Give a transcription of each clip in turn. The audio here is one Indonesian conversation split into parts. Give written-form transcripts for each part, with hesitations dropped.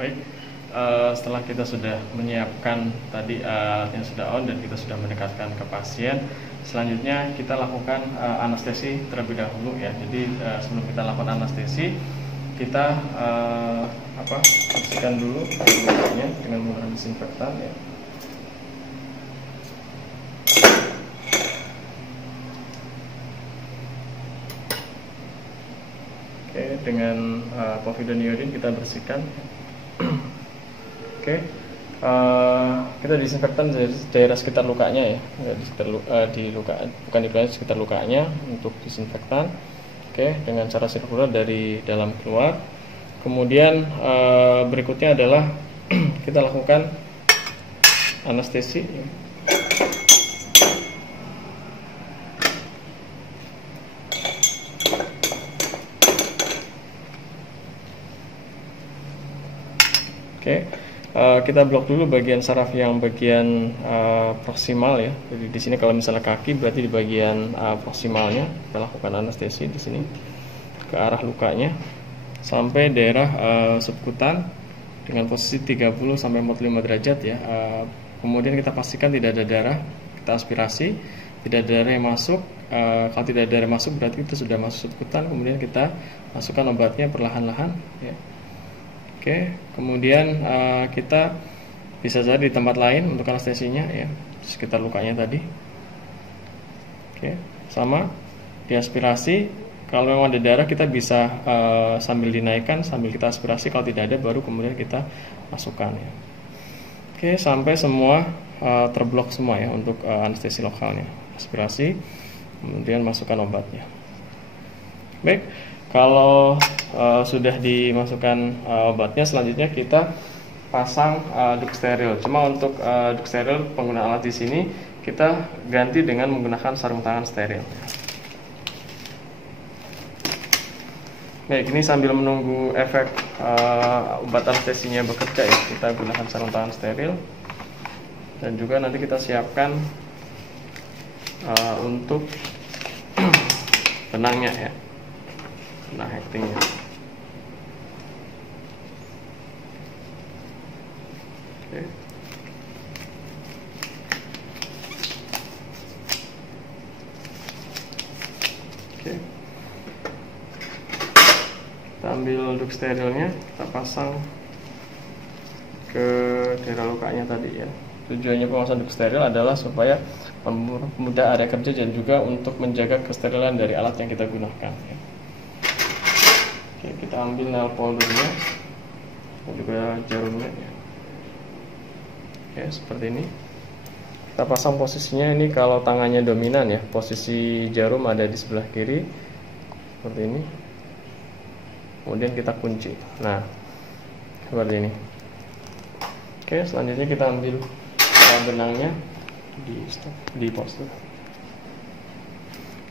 Baik, setelah kita sudah menyiapkan tadi alat yang sudah on dan kita sudah mendekatkan ke pasien, selanjutnya kita lakukan anestesi terlebih dahulu ya. Jadi sebelum kita lakukan anestesi, kita bersihkan dulu lukanya dengan menggunakan disinfektan ya. Oke, dengan povidone iodine kita bersihkan. Oke, kita disinfektan daerah sekitar lukanya ya, bukan di sekitar lukanya untuk disinfektan. Oke, dengan cara sirkular dari dalam keluar. Kemudian berikutnya adalah kita lakukan anestesi. Oke, kita blok dulu bagian saraf yang bagian proksimal ya. Jadi di sini kalau misalnya kaki berarti di bagian proksimalnya kita lakukan anestesi di sini ke arah lukanya sampai daerah subkutan dengan posisi 30 sampai 45 derajat ya. Kemudian kita pastikan tidak ada darah, kita aspirasi, tidak ada darah yang masuk. Kalau tidak ada darah masuk berarti itu sudah masuk subkutan. Kemudian kita masukkan obatnya perlahan-lahan ya. Oke, kemudian kita bisa cari di tempat lain untuk anestesinya ya, sekitar lukanya tadi. Oke, sama diaspirasi. Kalau memang ada darah kita bisa sambil dinaikkan, sambil kita aspirasi. Kalau tidak ada baru kemudian kita masukkan ya. Oke, sampai semua terblok semua ya untuk anestesi lokalnya. Aspirasi, kemudian masukkan obatnya. Baik. Kalau sudah dimasukkan obatnya, selanjutnya kita pasang duk steril. Cuma untuk duk steril penggunaan alat di sini kita ganti dengan menggunakan sarung tangan steril. Baik, ini sambil menunggu efek obat anestesinya bekerja ya, kita gunakan sarung tangan steril. Dan juga nanti kita siapkan untuk benangnya ya. Nah, actingnya. Oke. Oke. Kita ambil duk sterilnya, kita pasang ke daerah lukanya tadi ya. Tujuannya pemasangan duk steril adalah supaya mempermudah area kerja dan juga untuk menjaga kesterilan dari alat yang kita gunakan ya. Oke, kita ambil nail powdernya dan juga jarumnya ya. Oke, seperti ini. Kita pasang posisinya ini kalau tangannya dominan ya, posisi jarum ada di sebelah kiri seperti ini. Kemudian kita kunci. Nah, seperti ini. Oke, selanjutnya kita ambil benangnya di postur.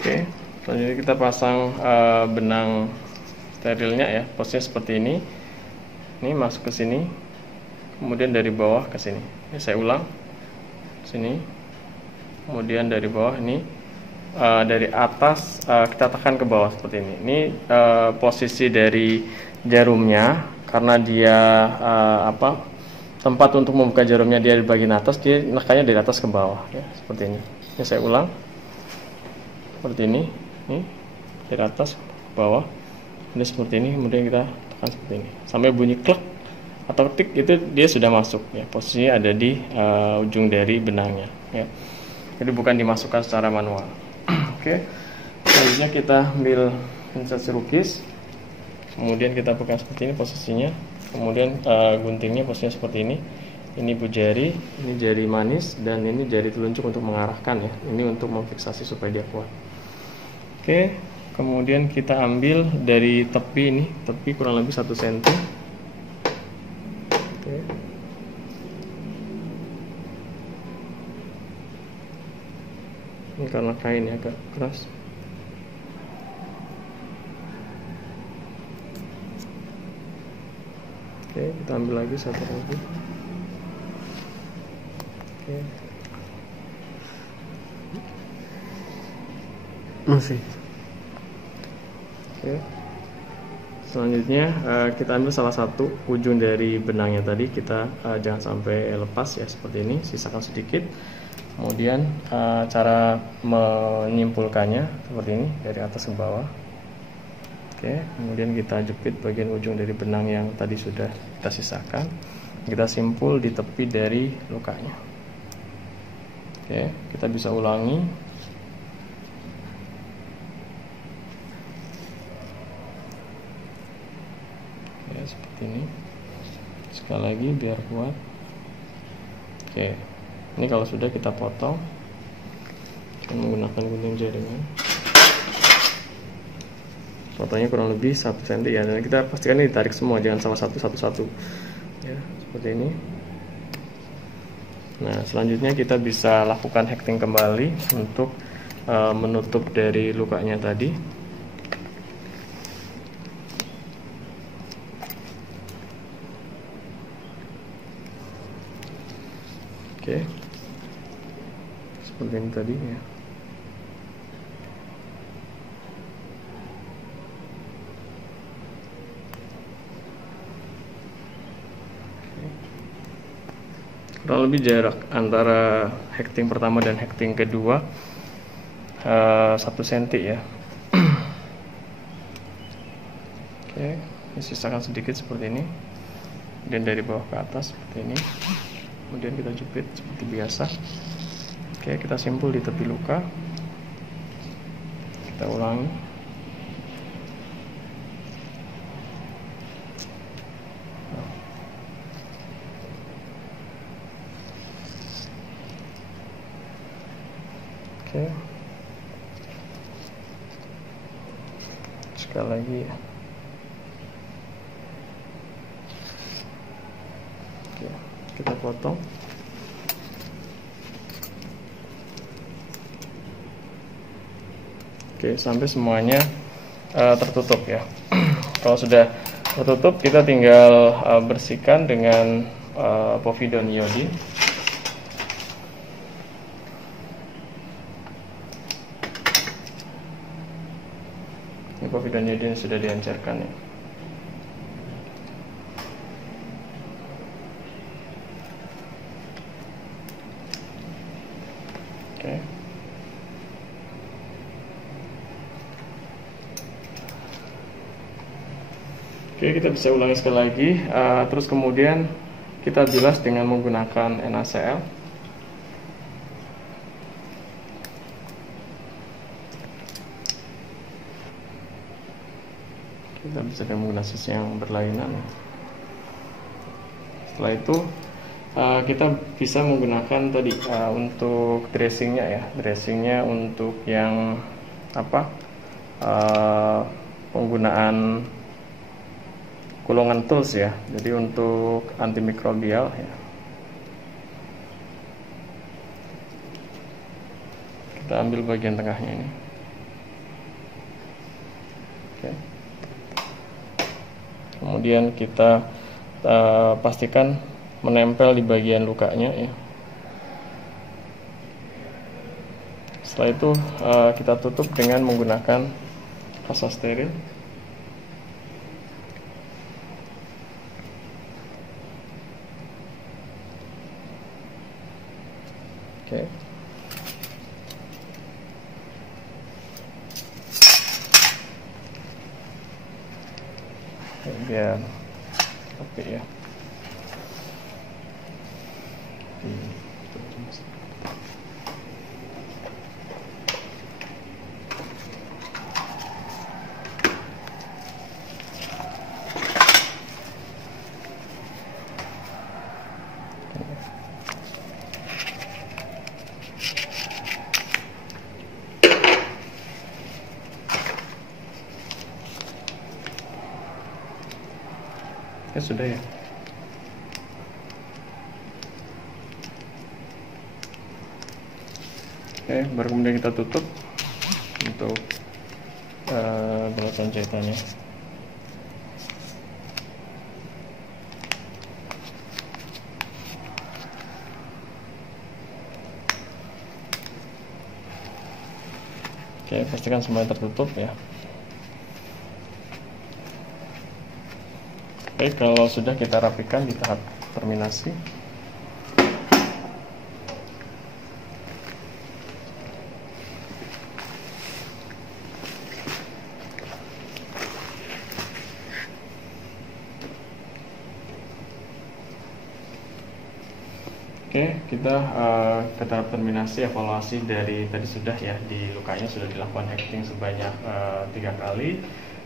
Oke, selanjutnya kita pasang benang sterilnya ya, posisinya seperti ini. Ini masuk ke sini, kemudian dari bawah ke sini. Ini saya ulang, sini, kemudian dari bawah ini, dari atas kita tekan ke bawah seperti ini. Ini posisi dari jarumnya, karena dia tempat untuk membuka jarumnya dia di bagian atas, dia nekannya dari atas ke bawah ya, seperti ini. Ini saya ulang, seperti ini, dari atas ke bawah. Ini seperti ini, kemudian kita tekan seperti ini sampai bunyi klik atau tik, itu dia sudah masuk ya, posisinya ada di ujung dari benangnya ya. Jadi bukan dimasukkan secara manual. Oke, selanjutnya kita ambil pinset sirupis, kemudian kita pegang seperti ini posisinya, kemudian guntingnya posisinya seperti ini. Ini ibu jari, ini jari manis, dan ini jari telunjuk untuk mengarahkan ya. Ini untuk memfiksasi supaya dia kuat. Oke, kemudian kita ambil dari tepi ini, tepi kurang lebih 1 cm. Oke. Ini karena kain ya, agak keras. Oke, kita ambil lagi satu lagi. Oke. Masih. Oke. Selanjutnya kita ambil salah satu ujung dari benangnya tadi, kita jangan sampai lepas ya, seperti ini, sisakan sedikit. Kemudian cara menyimpulkannya seperti ini, dari atas ke bawah. Oke, kemudian kita jepit bagian ujung dari benang yang tadi sudah kita sisakan. Kita simpul di tepi dari lukanya. Oke, kita bisa ulangi. Seperti ini, sekali lagi biar kuat. Oke, ini kalau sudah kita potong menggunakan gunting jaringan. Potongnya kurang lebih 1 cm ya, dan kita pastikan ini ditarik semua, jangan salah satu ya, seperti ini. Nah, selanjutnya kita bisa lakukan hekting kembali untuk menutup dari lukanya tadi. Oke, seperti ini tadi ya. Kurang lebih jarak antara hekting pertama dan hekting kedua 1 cm ya. Oke, sisakan sedikit seperti ini, dan dari bawah ke atas seperti ini. Kemudian kita jepit seperti biasa. Oke, kita simpul di tepi luka. Kita ulangi. Oke, sekali lagi ya. Oke, kita potong. Oke, sampai semuanya tertutup ya. Kalau sudah tertutup, kita tinggal bersihkan dengan povidone iodine. Ini povidone iodine sudah diencerkan ya. Oke. Oke, kita bisa ulangi sekali lagi. Terus kemudian kita bilas dengan menggunakan NaCl. Kita bisa menggunakan sis yang berlainan. Setelah itu kita bisa menggunakan tadi untuk dressingnya ya, dressingnya untuk yang apa, penggunaan kulungan tools ya, jadi untuk antimikrobial ya. Kita ambil bagian tengahnya ini. Oke. Kemudian kita pastikan menempel di bagian lukanya ya. Setelah itu kita tutup dengan menggunakan kasa steril. Oke. Biar oke ya. Ya sudah ya. Oke, baru kemudian kita tutup untuk belasan jahitannya. Oke, pastikan semuanya tertutup ya. Baik, kalau sudah kita rapikan di tahap terminasi. Oke, kita ke tahap terminasi. Evaluasi dari tadi sudah ya, di lukanya sudah dilakukan hacking sebanyak 3 kali.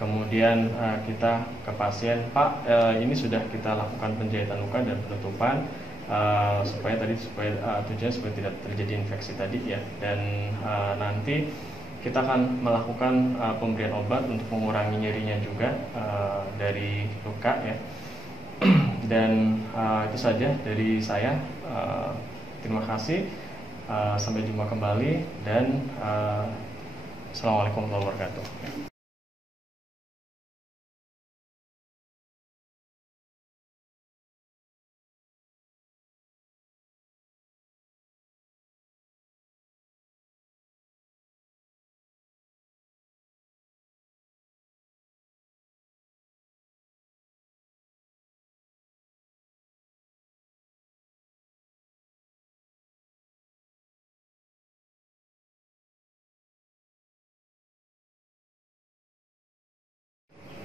Kemudian kita ke pasien, Pak, ini sudah kita lakukan penjahitan luka dan penutupan supaya tujuannya supaya tidak terjadi infeksi tadi ya. Dan nanti kita akan melakukan pemberian obat untuk mengurangi nyerinya juga dari luka ya. Dan itu saja dari saya. Terima kasih. Sampai jumpa kembali dan assalamualaikum warahmatullahi wabarakatuh.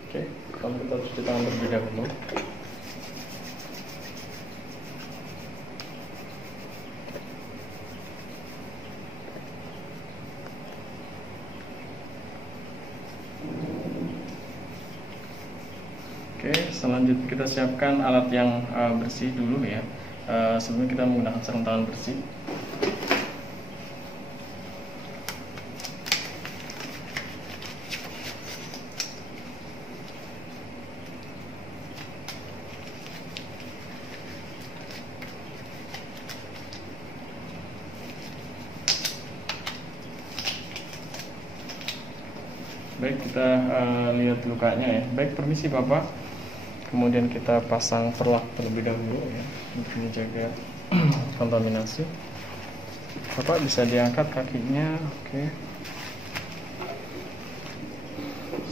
Oke, kalau kita cuci tangan terlebih dahulu. Oke, selanjutnya kita siapkan alat yang bersih dulu ya. Sebelumnya kita menggunakan sarung tangan bersih. Baik, kita lihat lukanya ya. Baik, permisi Bapak. Kemudian kita pasang perlak terlebih dahulu ya, untuk menjaga kontaminasi. Bapak bisa diangkat kakinya. Oke.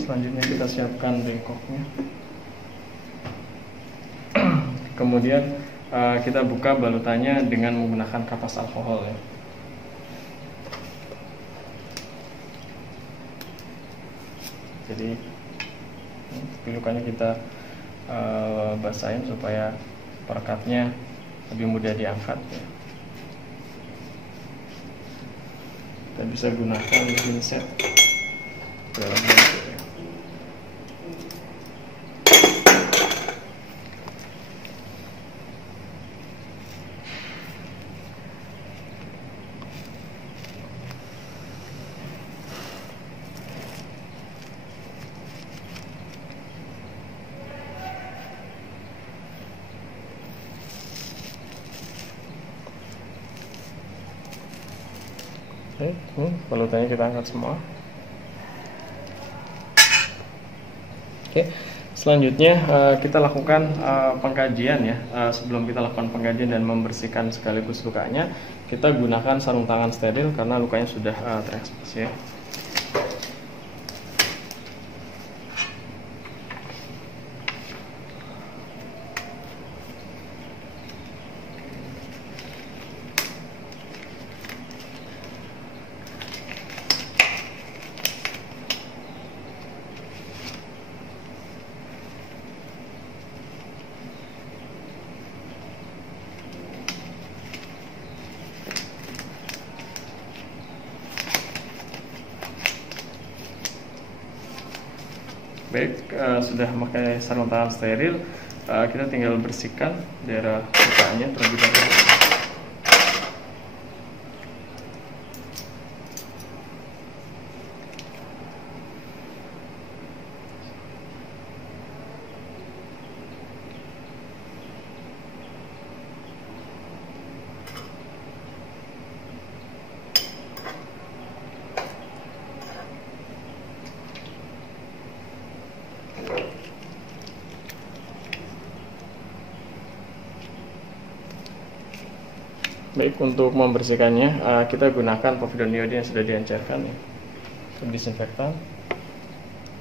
Selanjutnya kita siapkan bengkoknya. Kemudian kita buka balutannya dengan menggunakan kapas alkohol ya. Jadi lukanya kita basahin supaya perekatnya lebih mudah diangkat ya. Kita bisa gunakan pinset dalam bentuk ya. Oke, balutannya kita angkat semua. Oke, selanjutnya kita lakukan pengkajian ya. Sebelum kita lakukan pengkajian dan membersihkan sekaligus lukanya, kita gunakan sarung tangan steril karena lukanya sudah terekspos ya. Baik, sudah memakai sarung tangan steril, kita tinggal bersihkan daerah lukanya terlebih dahulu. Baik, untuk membersihkannya kita gunakan povidone iodine yang sudah diencerkan ya, untuk disinfektan.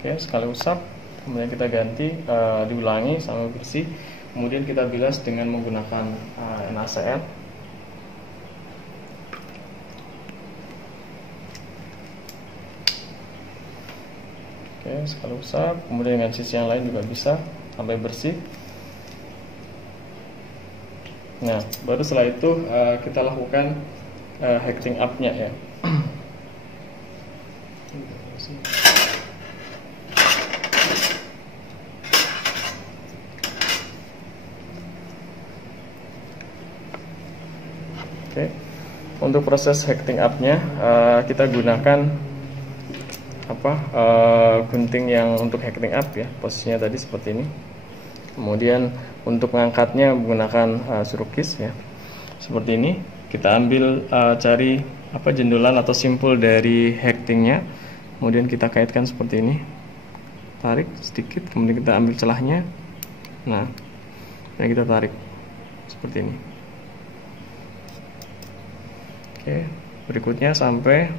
Oke, sekali usap kemudian kita ganti, diulangi sampai bersih, kemudian kita bilas dengan menggunakan NaCl. Oke, sekali usap, kemudian dengan sisi yang lain juga bisa sampai bersih. Nah, baru setelah itu kita lakukan heating up-nya ya. Oke, untuk proses heating up-nya kita gunakan gunting yang untuk heating up ya, posisinya tadi seperti ini. Kemudian untuk mengangkatnya menggunakan surukis ya, seperti ini. Kita ambil cari jendulan atau simpul dari heatingnya, kemudian kita kaitkan seperti ini, tarik sedikit, kemudian kita ambil celahnya. Nah, kita tarik seperti ini. Oke, berikutnya sampai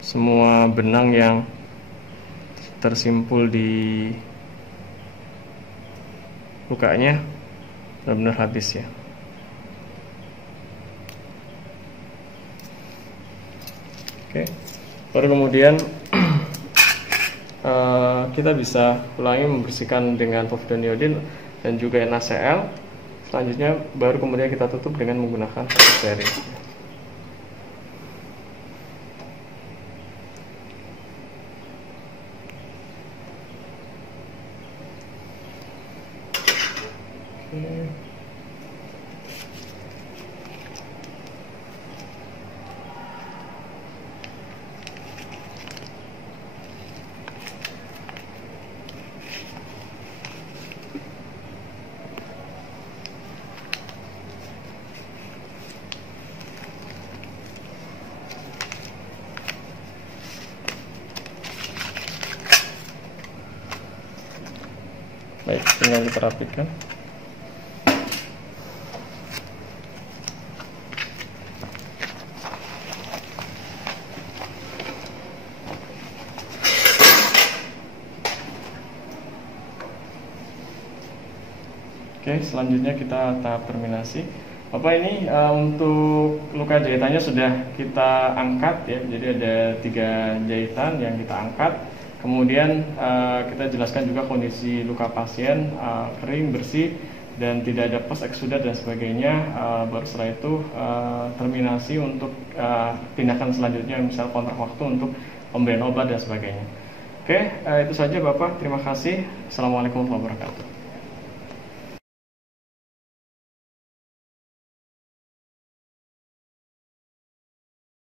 semua benang yang tersimpul di lukanya benar-benar habis ya. Oke, baru kemudian kita bisa ulangi membersihkan dengan povidone iodine dan juga NaCl. Selanjutnya baru kemudian kita tutup dengan menggunakan stearin. Baik, tinggal kita rapikan. Oke, selanjutnya kita tahap terminasi. Bapak, ini untuk luka jahitannya sudah kita angkat ya. Jadi ada 3 jahitan yang kita angkat. Kemudian kita jelaskan juga kondisi luka pasien kering, bersih, dan tidak ada post eksudat dan sebagainya. Baru setelah itu terminasi untuk tindakan selanjutnya, misal kontrak waktu untuk pemberian obat dan sebagainya. Oke, itu saja Bapak. Terima kasih. Assalamualaikum warahmatullahi wabarakatuh.